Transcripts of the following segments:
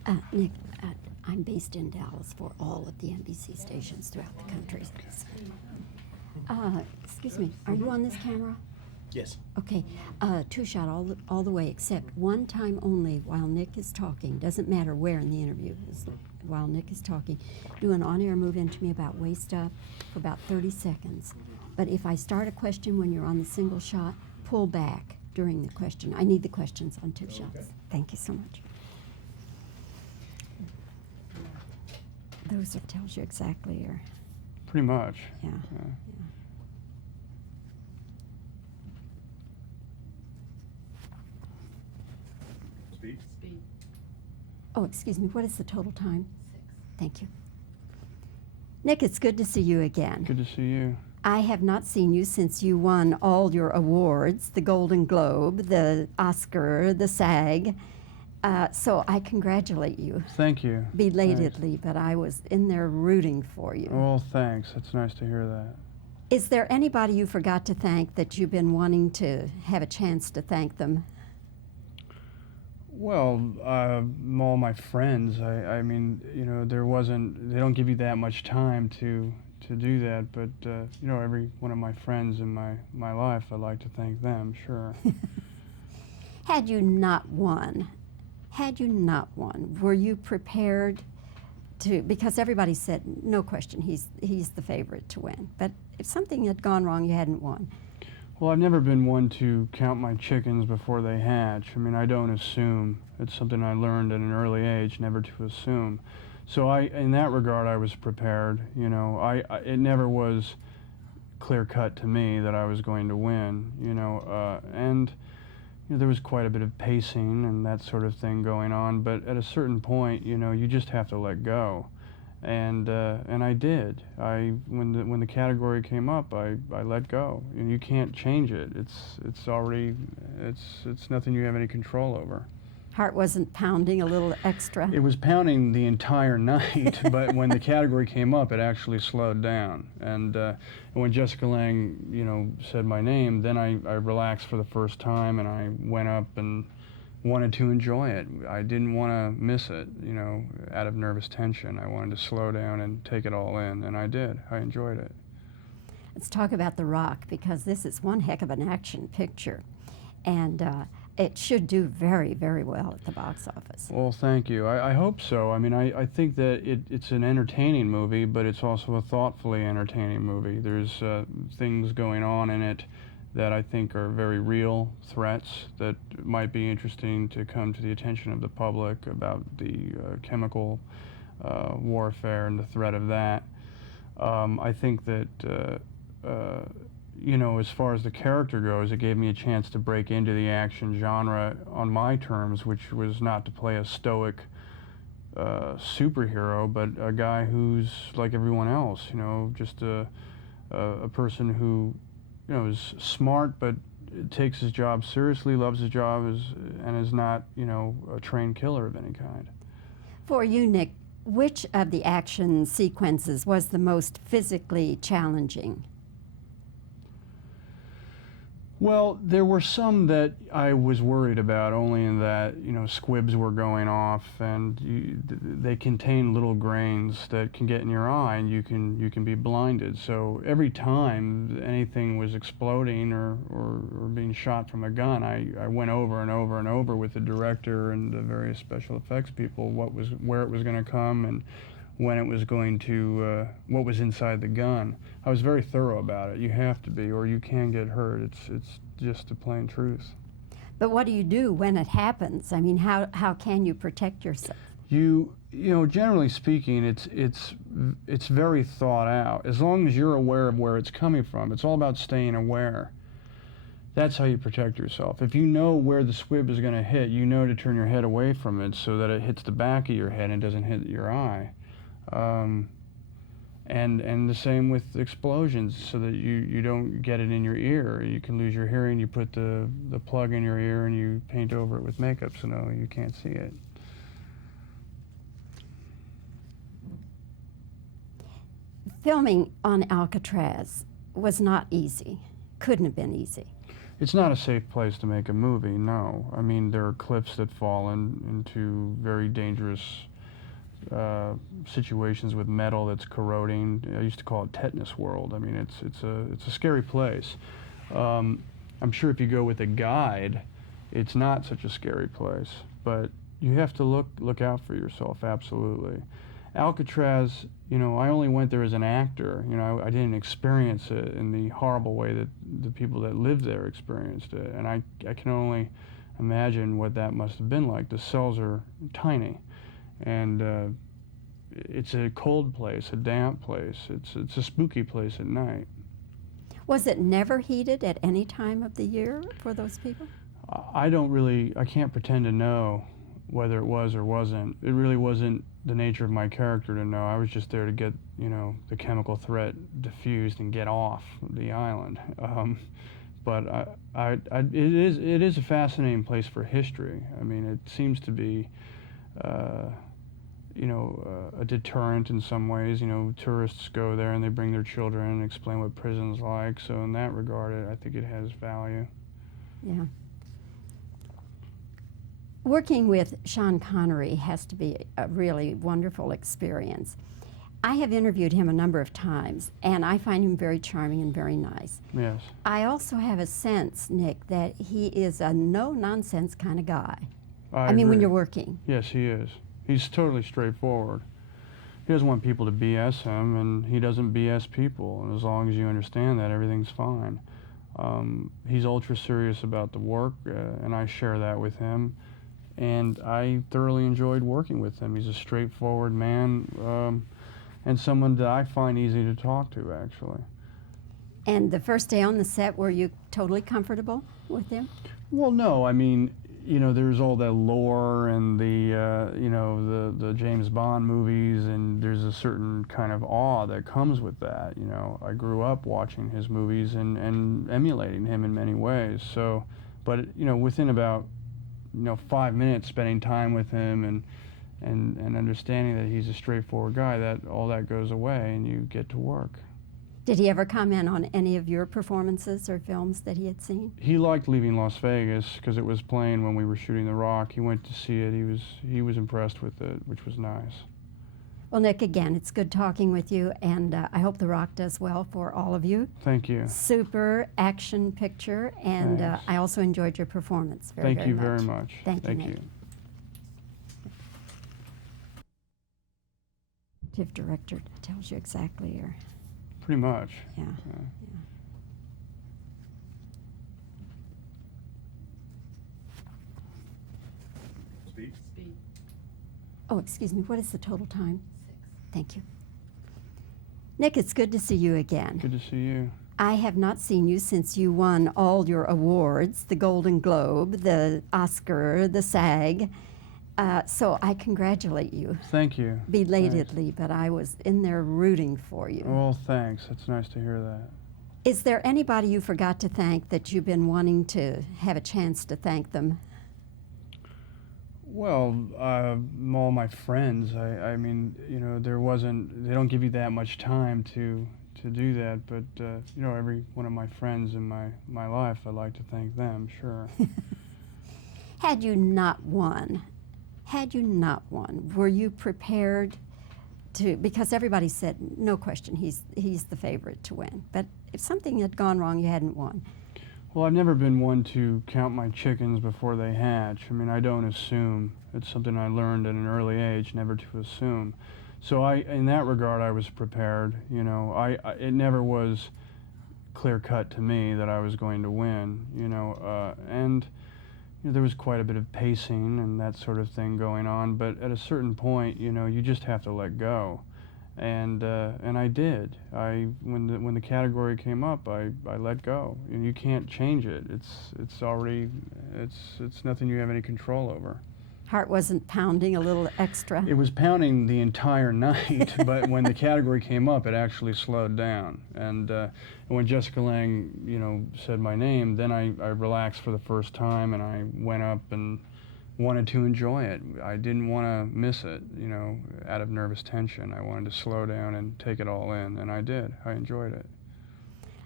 Nick, I'm based in Dallas for all of the NBC stations throughout the country. Excuse me, are you on this camera? Yes. Okay, two-shot all the way, except one time only while Nick is talking. Doesn't matter where in the interview, while Nick is talking. Do an on-air move into me about waist up for about 30 seconds. But if I start a question when you're on the single shot, pull back during the question. I need the questions on two shots. Thank you so much. Those tells you exactly your... Pretty much. Yeah. Speed? Oh, excuse me, what is the total time? 6. Thank you. Nick, it's good to see you again. Good to see you. I have not seen you since you won all your awards, the Golden Globe, the Oscar, the SAG. So I congratulate you. Thank you. Belatedly, but I was in there rooting for you. Well, thanks. It's nice to hear that. Is there anybody you forgot to thank that you've been wanting to have a chance to thank them? Well, all my friends. I mean, you know, they don't give you that much time to do that, but you know, every one of my friends in my life, I'd like to thank them, sure. Had you not won, were you prepared to, because everybody said, no question, he's the favorite to win, but if something had gone wrong, you hadn't won. Well, I've never been one to count my chickens before they hatch. I mean, I don't assume. It's something I learned at an early age, never to assume. So in that regard, I was prepared. You know, it never was clear cut to me that I was going to win. You know, and you know, there was quite a bit of pacing and that sort of thing going on. But at a certain point, you know, you just have to let go, and I did. When the category came up, I let go. And you can't change it. It's already it's nothing you have any control over. Heart wasn't pounding a little extra? It was pounding the entire night, but when the category came up, it actually slowed down. And when Jessica Lange, you know, said my name, then I relaxed for the first time, and I went up and wanted to enjoy it. I didn't want to miss it, you know, out of nervous tension. I wanted to slow down and take it all in, and I did. I enjoyed it. Let's talk about The Rock, because this is one heck of an action picture. And it should do very, very well at the box office. Well, thank you. I hope so. I mean, I think that it's an entertaining movie, but it's also a thoughtfully entertaining movie. There's things going on in it that I think are very real threats that might be interesting to come to the attention of the public about the chemical warfare and the threat of that. I think that you know, as far as the character goes, it gave me a chance to break into the action genre on my terms, which was not to play a stoic superhero, but a guy who's like everyone else, you know, just a person who, you know, is smart but takes his job seriously, loves his job, and is not, you know, a trained killer of any kind. For you, Nick, which of the action sequences was the most physically challenging? Well, there were some that I was worried about, only in that, you know, squibs were going off, and they contain little grains that can get in your eye, and you can be blinded. So every time anything was exploding or being shot from a gun, I went over and over and over with the director and the various special effects people where it was going to come and when it was going to, what was inside the gun. I was very thorough about it. You have to be, or you can get hurt. It's just the plain truth. But what do you do when it happens? I mean, how can you protect yourself? You know, generally speaking, it's very thought out. As long as you're aware of where it's coming from, it's all about staying aware. That's how you protect yourself. If you know where the squib is going to hit, you know to turn your head away from it so that it hits the back of your head and doesn't hit your eye. And the same with explosions, so that you don't get it in your ear. You can lose your hearing. You put the plug in your ear and you paint over it with makeup so no, you can't see it. Filming on Alcatraz was not easy. Couldn't have been easy. It's not a safe place to make a movie, no. I mean, there are cliffs that fall into very dangerous situations with metal that's corroding. I used to call it Tetanus World. I mean, it's a scary place. I'm sure if you go with a guide, it's not such a scary place, but you have to look out for yourself, absolutely. Alcatraz, you know, I only went there as an actor. You know, I didn't experience it in the horrible way that the people that lived there experienced it, and I can only imagine what that must have been like. The cells are tiny, and it's a cold place, a damp place. It's a spooky place at night. Was it never heated at any time of the year for those people? I can't pretend to know whether it was or wasn't. It really wasn't the nature of my character to know. I was just there to get, you know, the chemical threat diffused and get off the island. But it is a fascinating place for history. I mean, it seems to be, you know, a deterrent in some ways. You know, tourists go there and they bring their children and explain what prison's like. So in that regard, I think it has value. Yeah. Working with Sean Connery has to be a really wonderful experience. I have interviewed him a number of times, and I find him very charming and very nice. Yes. I also have a sense, Nick, that he is a no-nonsense kind of guy. I mean, when agree. you're working. Yes, he is. He's totally straightforward. He doesn't want people to BS him, and he doesn't BS people. And as long as you understand that, everything's fine. He's ultra serious about the work, and I share that with him. And I thoroughly enjoyed working with him. He's a straightforward man, and someone that I find easy to talk to, actually. And the first day on the set, were you totally comfortable with him? Well, no. I mean, you know, there's all that lore and the, you know, the James Bond movies, and there's a certain kind of awe that comes with that. You know, I grew up watching his movies and emulating him in many ways. So, but, you know, within about 5 minutes spending time with him and understanding that he's a straightforward guy, that all that goes away and you get to work. Did he ever comment on any of your performances or films that he had seen? He liked leaving Las Vegas because it was playing when we were shooting The Rock. He went to see it. He was impressed with it, which was nice. Well, Nick, again, it's good talking with you, and I hope The Rock does well for all of you. Thank you. Super action picture, and Thanks. I also enjoyed your performance very, Thank you very very much. much. Thank you, Nick. If director tells you exactly, or Pretty much. yeah. Speed? Oh, excuse me. What is the total time? 6. Thank you. Nick, it's good to see you again. Good to see you. I have not seen you since you won all your awards, the Golden Globe, the Oscar, the SAG. So I congratulate you. Thank you. Belatedly, but I was in there rooting for you. Well, thanks. It's nice to hear that. Is there anybody you forgot to thank that you've been wanting to have a chance to thank them? Well, all my friends. I mean, you know, they don't give you that much time to do that, but, you know, every one of my friends in my life, I'd like to thank them, sure. Had you not won, were you prepared to, because everybody said, no question, he's the favorite to win, but if something had gone wrong, you hadn't won. Well, I've never been one to count my chickens before they hatch. I mean, I don't assume. It's something I learned at an early age, never to assume. So in that regard, I was prepared. You know, it never was clear cut to me that I was going to win. You know, and you know, there was quite a bit of pacing and that sort of thing going on. But at a certain point, you know, you just have to let go. And I did. When the category came up, I let go. And you can't change it. It's already it's nothing you have any control over. Heart wasn't pounding a little extra? It was pounding the entire night, but when the category came up, it actually slowed down. And when Jessica Lange, you know, said my name, then I relaxed for the first time, and I went up and wanted to enjoy it. I didn't want to miss it, you know, out of nervous tension. I wanted to slow down and take it all in, and I did. I enjoyed it.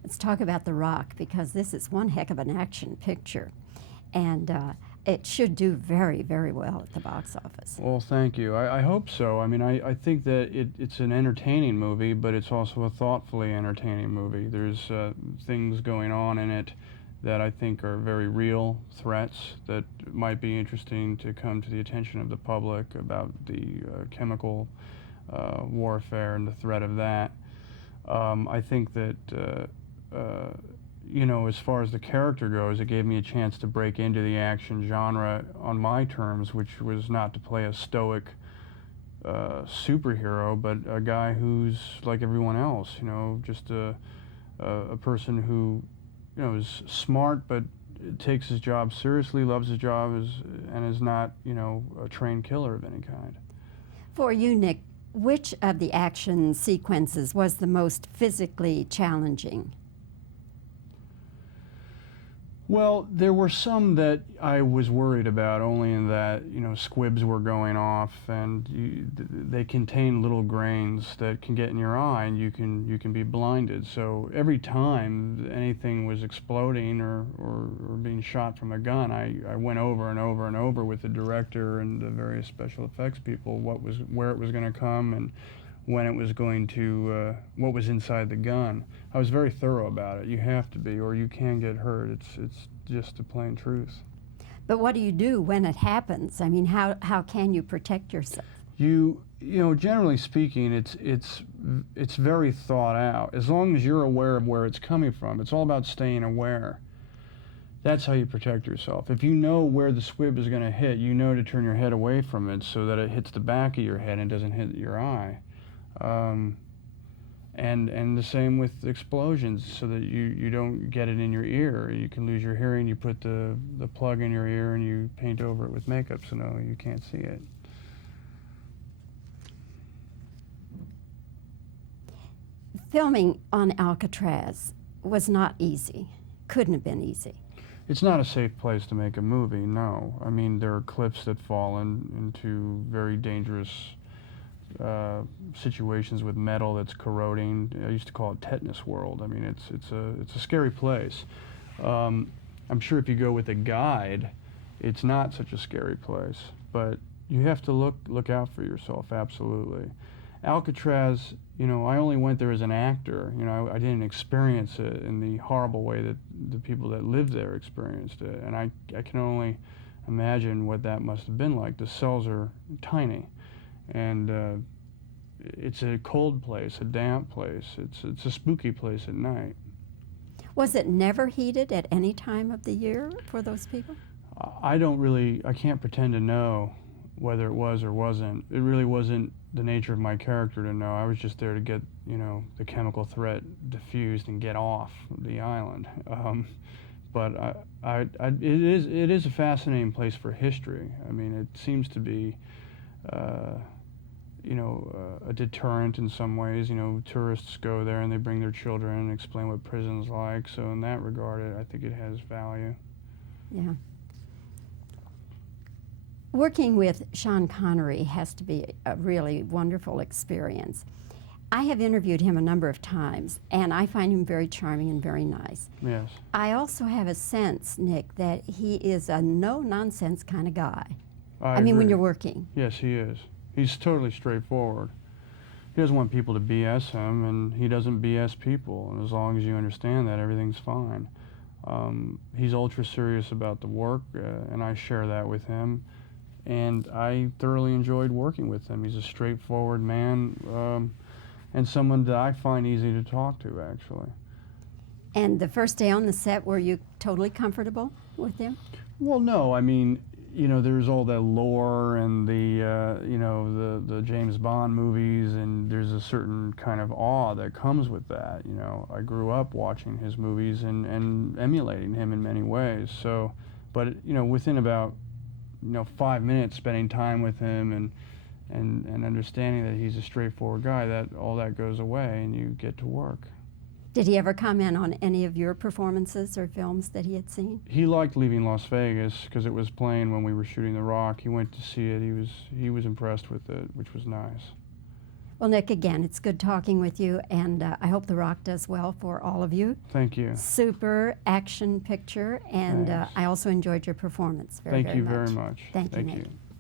let's talk about The Rock, because this is one heck of an action picture. And it should do very, very well at the box office. Well, thank you. I hope so. I mean, I think that it's an entertaining movie, but it's also a thoughtfully entertaining movie. There's things going on in it that I think are very real threats that might be interesting to come to the attention of the public about the chemical warfare and the threat of that. I think that you know, as far as the character goes, it gave me a chance to break into the action genre on my terms, which was not to play a stoic superhero, but a guy who's like everyone else, you know, just a person who, you know, is smart but takes his job seriously, loves his job, and is not, you know, a trained killer of any kind. For you, Nick, which of the action sequences was the most physically challenging? Well, there were some that I was worried about, only in that, you know, squibs were going off, and they contain little grains that can get in your eye, and you can be blinded. So every time anything was exploding or being shot from a gun, I went over and over and over with the director and the various special effects people where it was going to come and when it was going to, what was inside the gun. I was very thorough about it. You have to be, or you can get hurt. It's just the plain truth. But what do you do when it happens? I mean, how can you protect yourself? You know, generally speaking, it's very thought out. As long as you're aware of where it's coming from, it's all about staying aware. That's how you protect yourself. If you know where the squib is going to hit, you know to turn your head away from it so that it hits the back of your head and doesn't hit your eye. And the same with explosions, so that you don't get it in your ear. You can lose your hearing. You put the plug in your ear and you paint over it with makeup so no, you can't see it. Filming on Alcatraz was not easy. Couldn't have been easy. It's not a safe place to make a movie, no. I mean, there are cliffs that fall into very dangerous situations with metal that's corroding. I used to call it Tetanus World. I mean, it's a scary place. I'm sure if you go with a guide, it's not such a scary place, but you have to look out for yourself, absolutely. Alcatraz, you know, I only went there as an actor. You know, I didn't experience it in the horrible way that the people that lived there experienced it, and I can only imagine what that must have been like. The cells are tiny, and it's a cold place, a damp place. It's a spooky place at night. Was it never heated at any time of the year for those people? I can't pretend to know whether it was or wasn't. It really wasn't the nature of my character to know. I was just there to get, you know, the chemical threat diffused and get off the island. But it is a fascinating place for history. I mean, it seems to be, you know, a deterrent in some ways. You know, tourists go there and they bring their children and explain what prison's like. So in that regard, I think it has value. Yeah. Working with Sean Connery has to be a really wonderful experience. I have interviewed him a number of times, and I find him very charming and very nice. Yes. I also have a sense, Nick, that he is a no-nonsense kind of guy. I mean, when agree. you're working. Yes, he is. He's totally straightforward. He doesn't want people to BS him, and he doesn't BS people. And as long as you understand that, everything's fine. He's ultra serious about the work, and I share that with him. And I thoroughly enjoyed working with him. He's a straightforward man, and someone that I find easy to talk to, actually. And the first day on the set, were you totally comfortable with him? Well, no. I mean, you know, there's all that lore and the, you know, the James Bond movies, and there's a certain kind of awe that comes with that. You know, I grew up watching his movies and emulating him in many ways. So, but, you know, within about, 5 minutes spending time with him and understanding that he's a straightforward guy, that all that goes away and you get to work. Did he ever comment on any of your performances or films that he had seen? He liked leaving Las Vegas because it was playing when we were shooting The Rock. He went to see it. He was impressed with it, which was nice. Well, Nick, again, it's good talking with you, and I hope The Rock does well for all of you. Thank you. Super action picture, and Thanks. I also enjoyed your performance very, Thank you very very much. much. Thank you, Thank Nick. you.